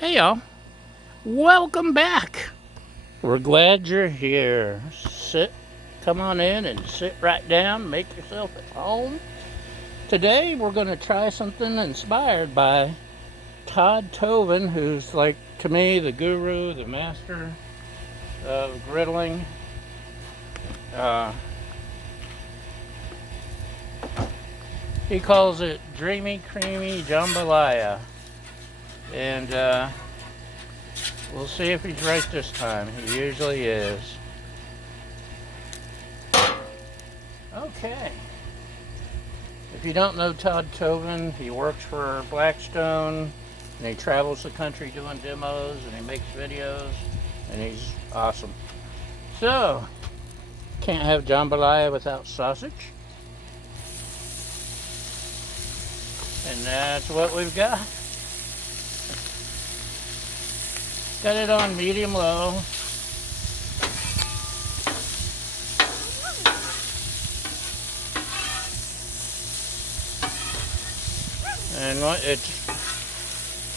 Hey y'all, welcome back. We're glad you're here. Come on in and sit right down, make yourself at home. Today we're going to try something inspired by Todd Toven, who's like to me the guru, the master of griddling. Uh, he calls it Dreamy Jambalaya. And we'll see if he's right this time. He usually is. Okay. If you don't know Todd Toven, he works for Blackstone and he travels the country doing demos and he makes videos and he's awesome. So, can't have jambalaya without sausage. And that's what we've got. Got it on medium low. And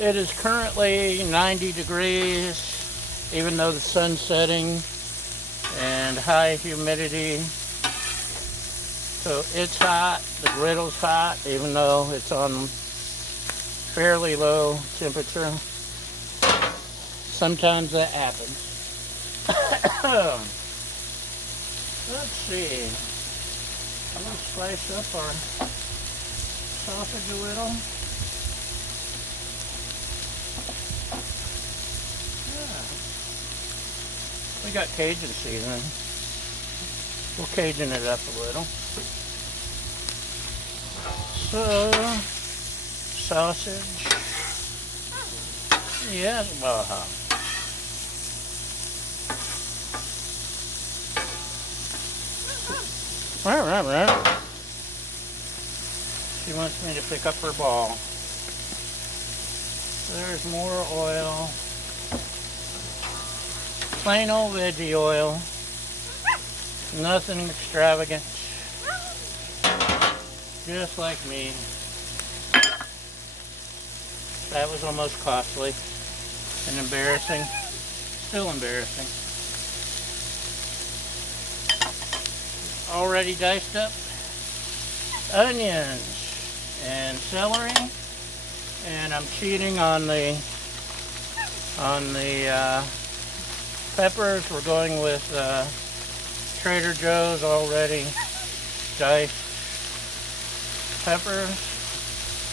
it is currently 90 degrees, even though the sun's setting, and high humidity. So it's hot, the griddle's hot, even though it's on fairly low temperature. Sometimes that happens. Let's see. I'm going to slice up our sausage a little. Yeah. We got Cajun seasoning. We'll Cajun it up a little. So, sausage. Yeah, right. She wants me to pick up her ball. There's more oil. Plain old veggie oil. Nothing extravagant. Just like me. That was almost costly and embarrassing. Still embarrassing. Already diced up onions and celery, and I'm cheating on the peppers. We're going with Trader Joe's already diced peppers,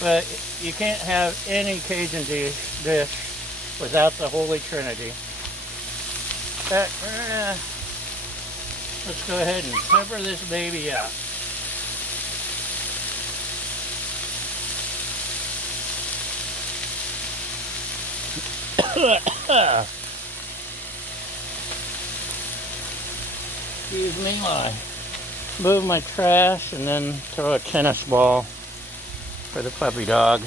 but you can't have any Cajun dish without the Holy Trinity. Let's go ahead and pepper this baby up. Excuse me while I move my trash and then throw a tennis ball for the puppy dog.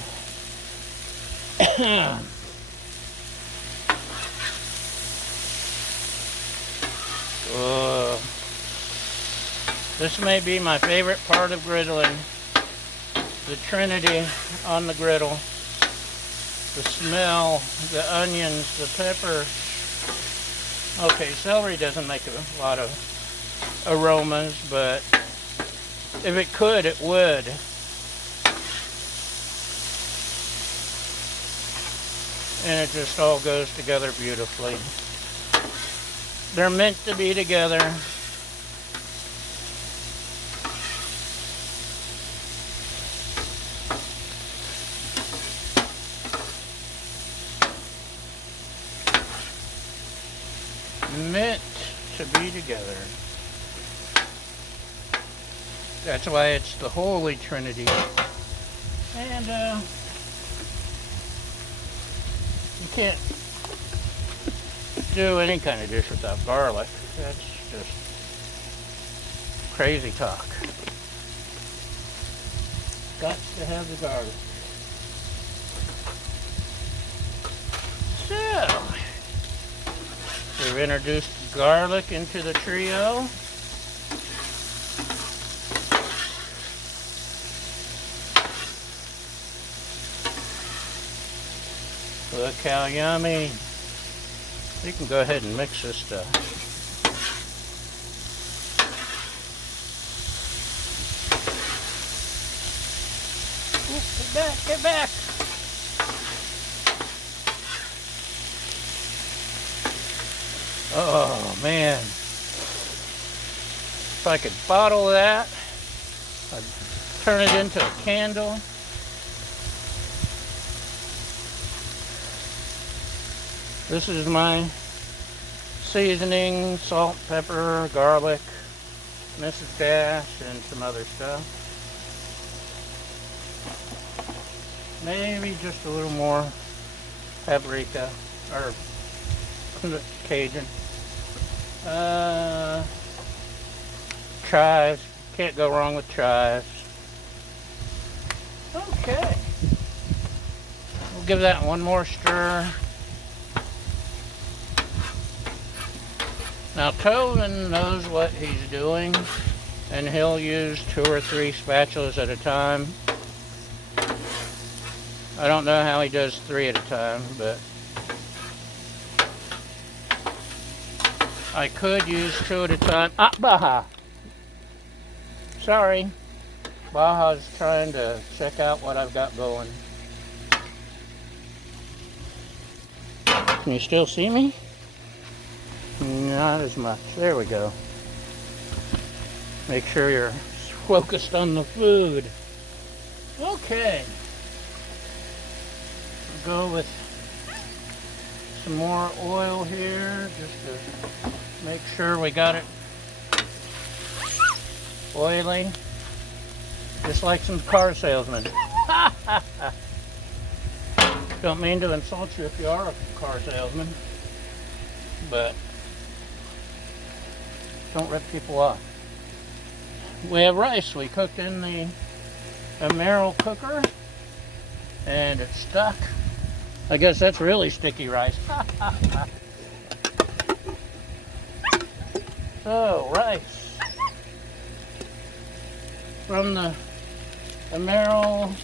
This may be my favorite part of griddling. The trinity on the griddle. The smell, the onions, the pepper. Okay, celery doesn't make a lot of aromas, but if it could, it would. And it just all goes together beautifully. They're meant to be together. Meant to be together. That's why it's the Holy Trinity. And you can't do any kind of dish without garlic. That's just crazy talk. Got to have the garlic. So, we've introduced garlic into the trio. Look how yummy. You can go ahead and mix this stuff. Ooh, get back, get back. Oh man. If I could bottle that, I'd turn it into a candle. This is my seasoning: salt, pepper, garlic, Mrs. Dash, and some other stuff. Maybe just a little more paprika or Cajun. Chives. Can't go wrong with chives. Okay. We'll give that one more stir. Now Toven knows what he's doing, and he'll use 2 or 3 spatulas at a time. I don't know how he does 3 at a time, but I could use 2 at a time. Ah, Baja! Sorry. Baja's trying to check out what I've got going. Can you still see me? Not as much. There we go. Make sure you're focused on the food. Okay. We'll go with some more oil here just to make sure we got it oily. Just like some car salesmen. Don't mean to insult you if you are a car salesman, but don't rip people off. We have rice we cooked in the Emerald cooker, and it's stuck. I guess that's really sticky rice. So, rice from the Emerald,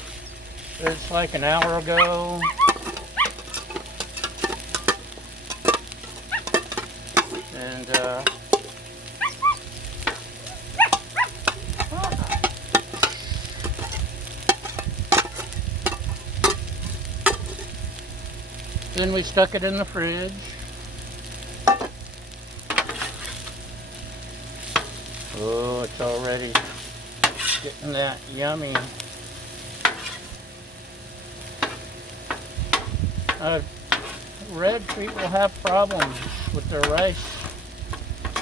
it's like an hour ago. And then we stuck it in the fridge. Oh, it's already getting that yummy. Red people have problems with their rice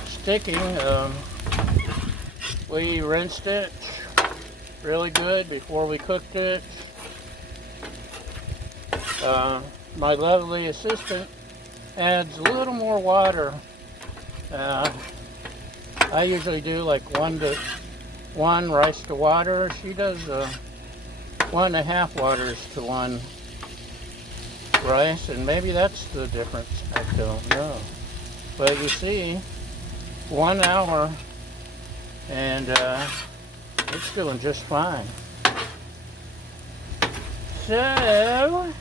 sticking. We rinsed it really good before we cooked it. My lovely assistant adds a little more water. I usually do like 1 rice to water. She does 1.5 waters to 1 rice, and maybe that's the difference. I don't know. But you see, 1 hour, and it's doing just fine. So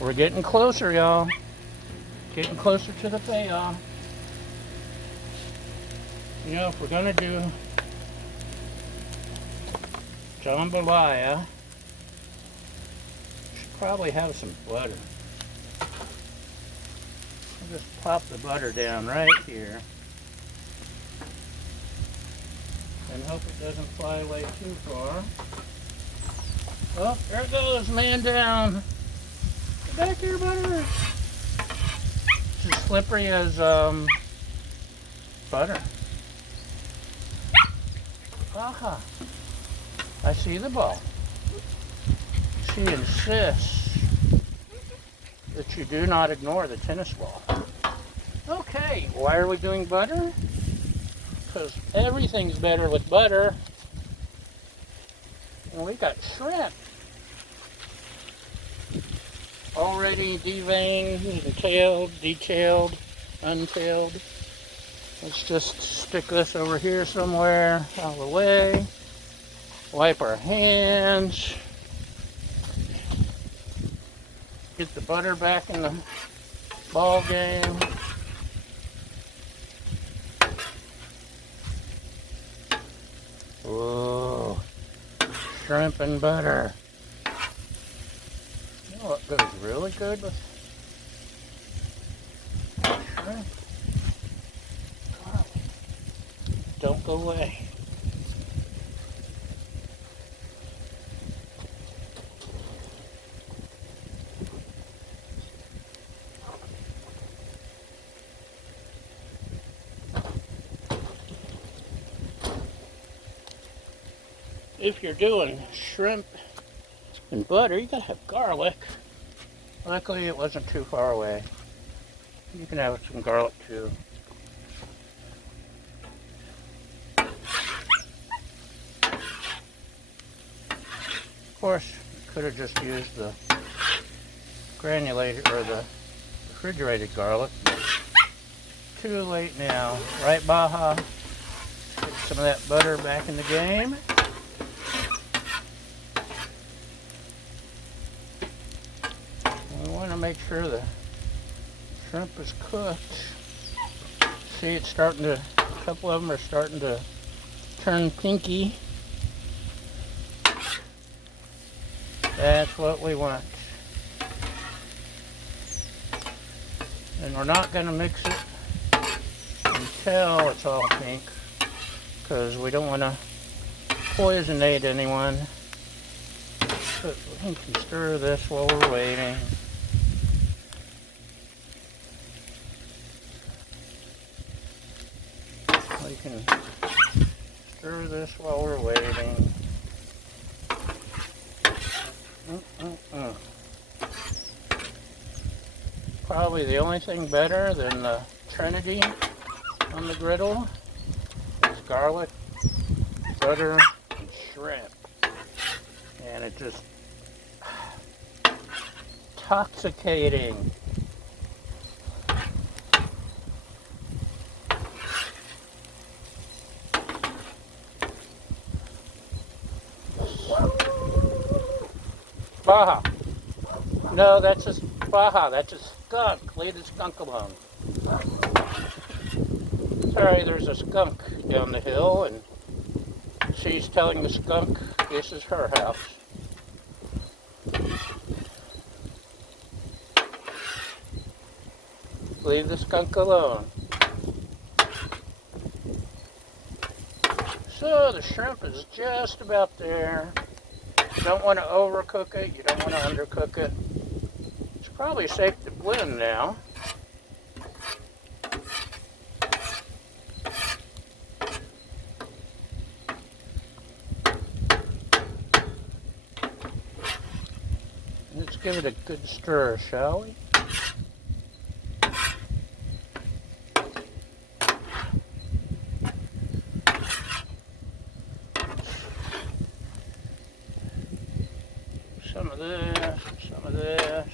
we're getting closer, y'all. Getting closer to the payoff. You know, if we're gonna do jambalaya, should probably have some butter. I'll just pop the butter down right here and hope it doesn't fly away too far. Oh, there it goes, man down. Get back here, butter. It's as slippery as butter. Aha! I see the ball. She insists that you do not ignore the tennis ball. Okay, why are we doing butter? Because everything's better with butter. And we got shrimp. Already deveined, detailed, untailed. Let's just stick this over here somewhere, out of the way. Wipe our hands. Get the butter back in the ball game. Whoa, shrimp and butter. You know what goes really good with shrimp? Don't go away. If you're doing shrimp and butter, you gotta have garlic. Luckily, it wasn't too far away. You can have some garlic too. Of course, you could have just used the granulated or the refrigerated garlic. Too late now, right, Baja? Get some of that butter back in the game. We want to make sure the shrimp is cooked. See, it's starting to, a couple of them are starting to turn pinky. That's what we want. And we're not going to mix it until it's all pink, because we don't want to poisonate anyone. But we can stir this while we're waiting. We can stir this while we're waiting. Probably the only thing better than the Trinity on the griddle is garlic, butter, and shrimp. And it just intoxicating. Baja. No, that's a Baja. That's a skunk. Leave the skunk alone. Sorry, there's a skunk down the hill, and she's telling the skunk this is her house. Leave the skunk alone. So the shrimp is just about there. You don't want to overcook it. You don't want to undercook it. It's probably safe to blend now. Let's give it a good stir, shall we? Some of this, some of this,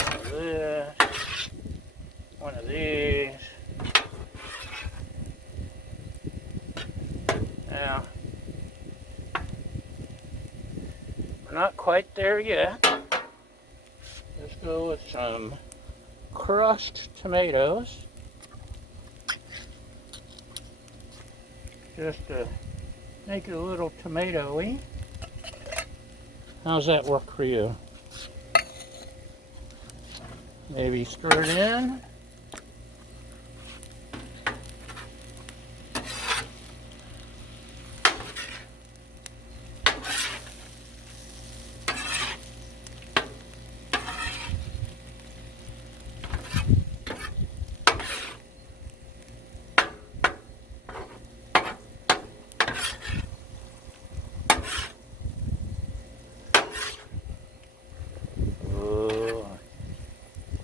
some of this, one of these. Now, we're not quite there yet. Let's go with some crushed tomatoes. Just to make it a little tomatoey. How's that work for you? Maybe stir it in.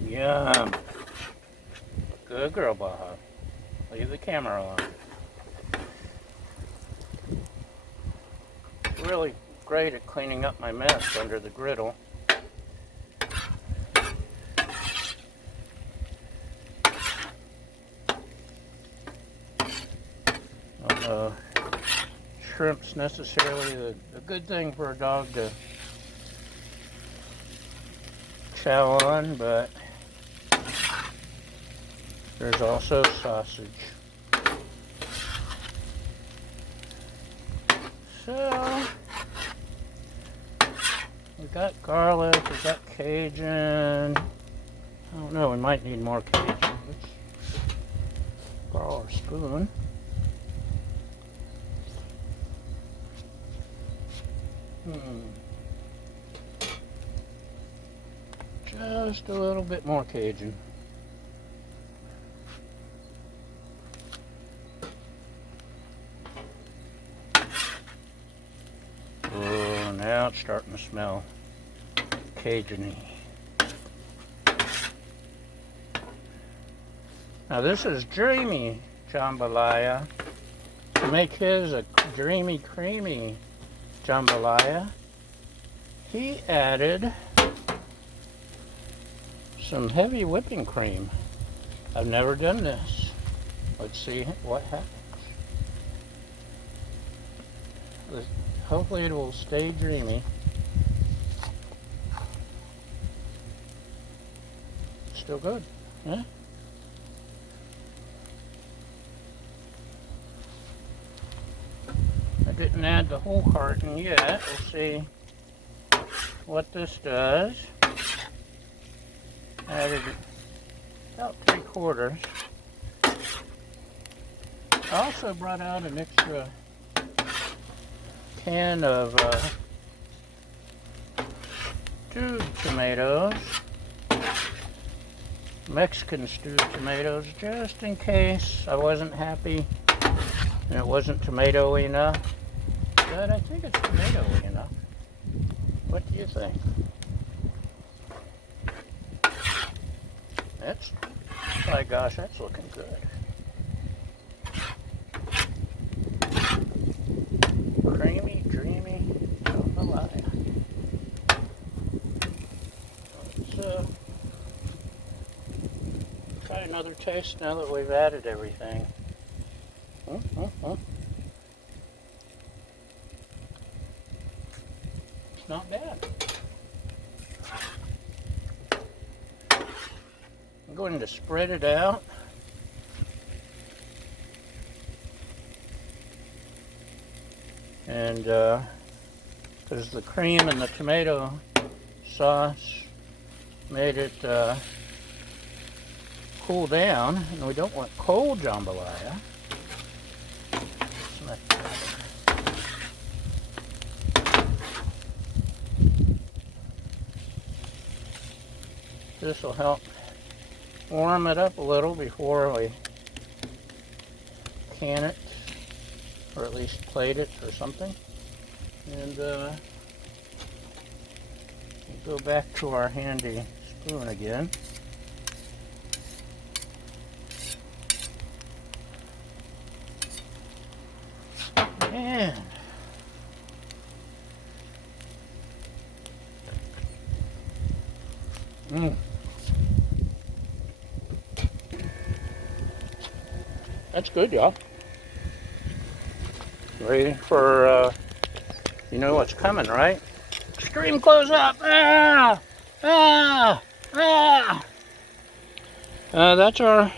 Yum. Good girl, Baja. Leave the camera on. Really great at cleaning up my mess under the griddle. Shrimp's necessarily a good thing for a dog to chow on, but there's also sausage. So, we got garlic, we got Cajun. I don't know, we might need more Cajun. Let's borrow our spoon. Just a little bit more Cajun. Oh, now it's starting to smell Cajun-y. Now this is Dreamy Jambalaya. To make his a dreamy, creamy jambalaya, he added some heavy whipping cream. I've never done this. Let's see what happens. Hopefully it will stay dreamy. Still good, huh? I didn't add the whole carton yet. We'll see what this does. Added about 3/4. I also brought out an extra can of stewed tomatoes, Mexican stewed tomatoes, just in case I wasn't happy and it wasn't tomatoey enough. But I think it's tomatoey enough. What do you think? That's, my gosh, that's looking good. Creamy, dreamy jambalaya. Let's try another taste now that we've added everything. It's not bad. I'm going to spread it out. And because the cream and the tomato sauce made it cool down, and we don't want cold jambalaya. This will help warm it up a little before we can it, or at least plate it or something. And we'll go back to our handy spoon again. And that's good, y'all. Ready for, you know what's coming, right? Extreme close up. That's our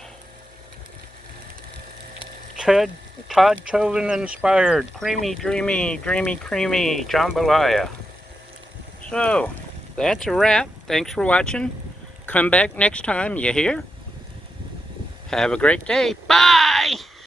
Todd Toven inspired creamy, dreamy, creamy jambalaya. So, that's a wrap. Thanks for watching. Come back next time, you hear? Have a great day. Bye!